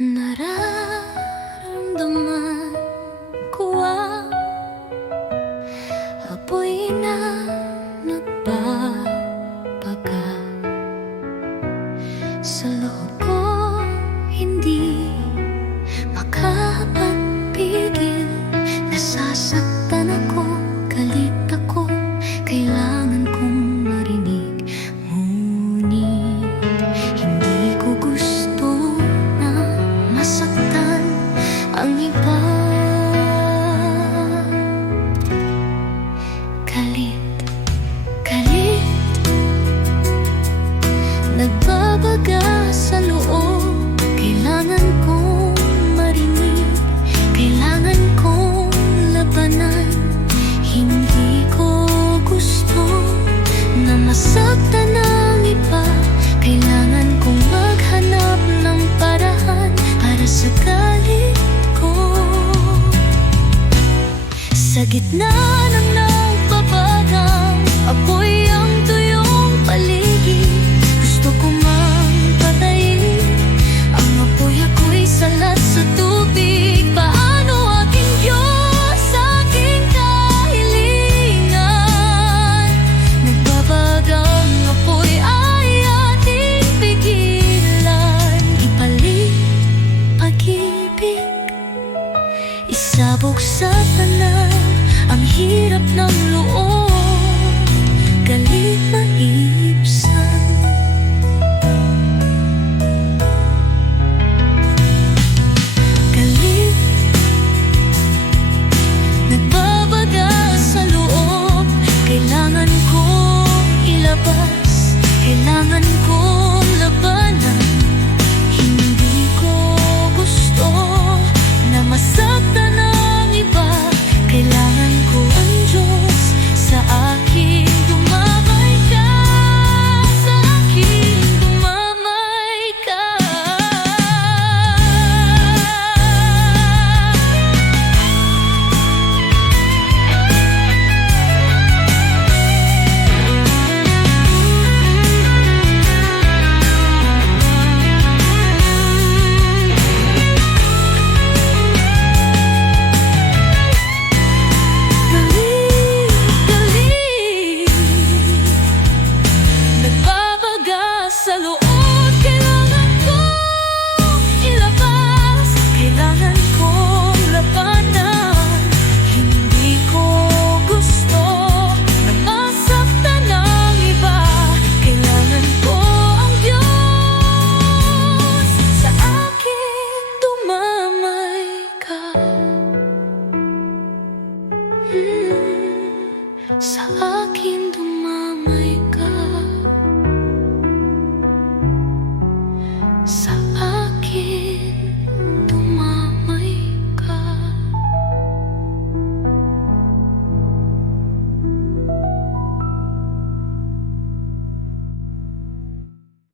Nararamdaman ko ang apoy na nagbabaga Sa ang Sa gitna ng nagbabagang Apoy ang tuyong paligid. Gusto ko mang patayin Ang apoy ako'y salat sa tubig. Paano aking Diyos aking kahilingan? Nagbabagang apoy ay ating pigilan. Ipalit pag-ibig Isabog sa tanan Ang hirap ng loob Galit maibsan Galit Nagbabaga sa loob Kailangan kong ilabas Kailangan kong